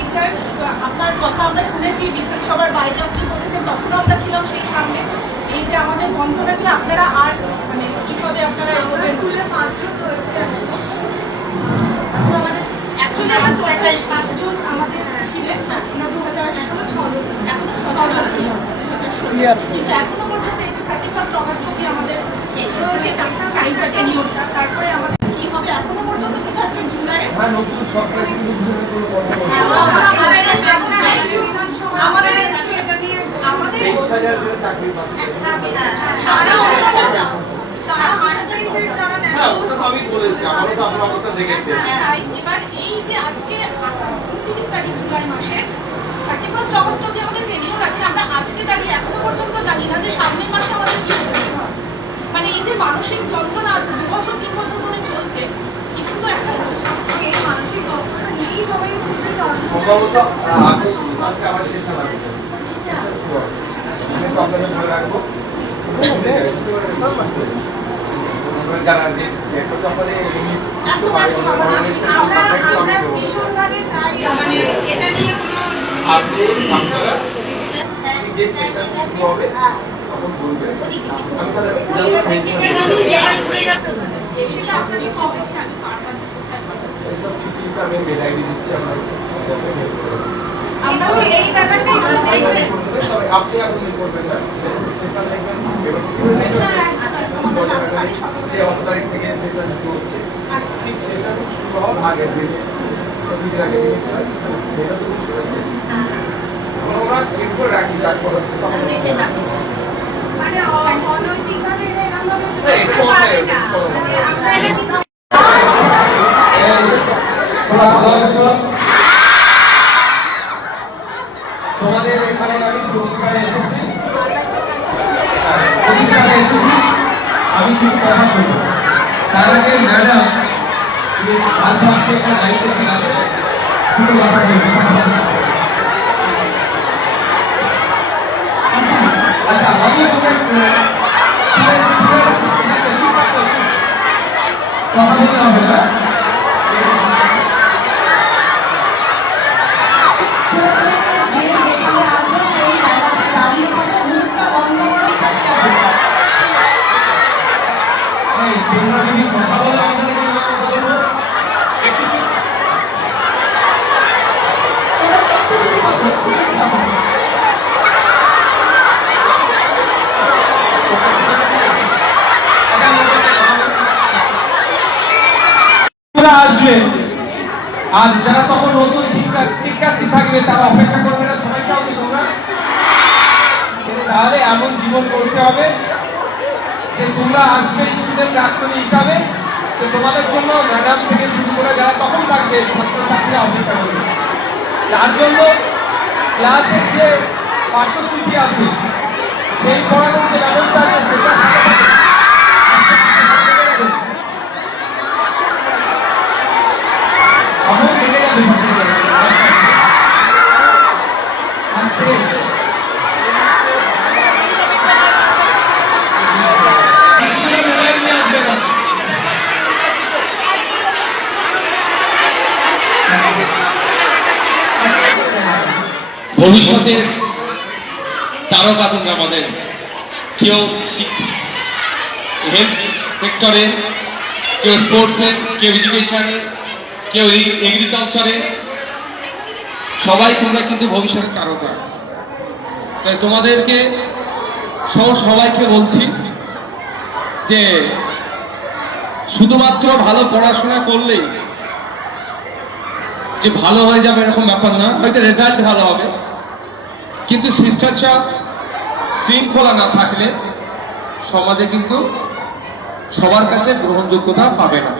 Teacher, আপনার কথা আমরা শুনেছি বিধানসভার বাইরে আপনি বলেছেন, তখনও আমরা ছিলাম সেই সামনে। এই যে আমাদের বন্ধ রাখলে আপনারা আর মানে কিভাবে আপনারা স্কুলে 5 জন রয়েছে, আমাদের অ্যাকচুয়ালি আমরা 7 জন আমাদের ছিলেন, আমরা 2016 এখনো 6 জন ছিল, কিন্তু এখনো পর্যন্ত এই যে 31 অগস্ট অব্দি আমাদের রয়েছে টাইমটা টেনিওরটা। তারপরে আমাদের কি হবে এখনো পর্যন্ত, কিন্তু আজকে জুলাই নতুন সরকার আমাদের আমাদের চাকরি পাচ্ছে। এবার এই যে আজকে 29 তারিখ জুলাই মাসের 31 অগস্ট অব্দি আমাদের টেনিওর আছে, আমরা আজকে দাঁড়িয়ে এখনো পর্যন্ত জানি না যে সামনের মাসে আমাদের কি হবে। মানে এই যে মানসিক যন্ত্রণা আছে 2 বছর 3 বছর ধরে চলছে, কিছু তো একটা এই মানসিক যন্ত্রণা নিয়েই সবাই স্কুলে সম্ভবত আগস্ট মাসে আবার শেষ হবে। আপনাদের মনে রাখবো যারা যে চপলে ভীষণভাবে চাই মানে এটা নিয়ে কোনো আপনি আপনারা যে সেশন শুরু হবে তখন বলবেন। আমি তাহলে সেটা আপনাকে কবে থেকে আমি পারবো এইসব ছুটিটা আমি মেলাই দিচ্ছি আপনার আমরা এই ব্যাপারটাই দেখবেন, তবে আপনি আপনি করবেন না সেশন দেখবেন যে অত তারিখ থেকে সেশন শুরু হচ্ছে, ঠিক সেশন শুরু হওয়ার আগের দিনে দুদিন আগে যেটা তুমি চলেছে আমরা ঠিক করে রাখি তারপর মানে অনৈতিকভাবে এরকমভাবে তোমাদের এখানে আমি প্রতিষ্ঠানে এসেছি, আমি কিছু কথা বলবো। তার আগে ম্যাডাম ভারতবর্ষে একটা দায়িত্বশীল আছে, দুটো কথা বলবো। আচ্ছা আমি কথা বলতে হবে না। আসবে আর যারা তখন নতুন শিক্ষার্থী থাকবে তারা অপেক্ষা করবে না, সবাই চাও কি তোমরা? তাহলে এমন জীবন করতে হবে যে তোমরা আসবে স্টুডেন্ট প্রাক্তনী হিসাবে, তো তোমাদের জন্য ম্যাডাম থেকে শুরু করে যারা তখন থাকবে ছাত্রছাত্রীরা অপেক্ষা করবে। তার জন্য ক্লাসের যে পাঠ্যসূচি আছে সেই পড়ানোর যে ব্যবস্থা আছে সেটা ভবিষ্যতের তারকা তোমরা আমাদের, কেউ হেলথ সেক্টরের, কেউ স্পোর্টসের, কেউ এডুকেশনের, কেউ এগ্রিকালচারে, সবাই তোমরা কিন্তু ভবিষ্যতের তারকা। তাই তোমাদেরকে সবাইকে বলছি যে শুধুমাত্র ভালো পড়াশোনা করলেই যে ভালো হয়ে যাবে এরকম ব্যাপার না, হয়তো রেজাল্ট ভালো হবে, কিন্তু শিষ্টাচার শৃঙ্খলা না থাকলে সমাজে কিন্তু সবার কাছে গ্রহণযোগ্যতা পাবে না।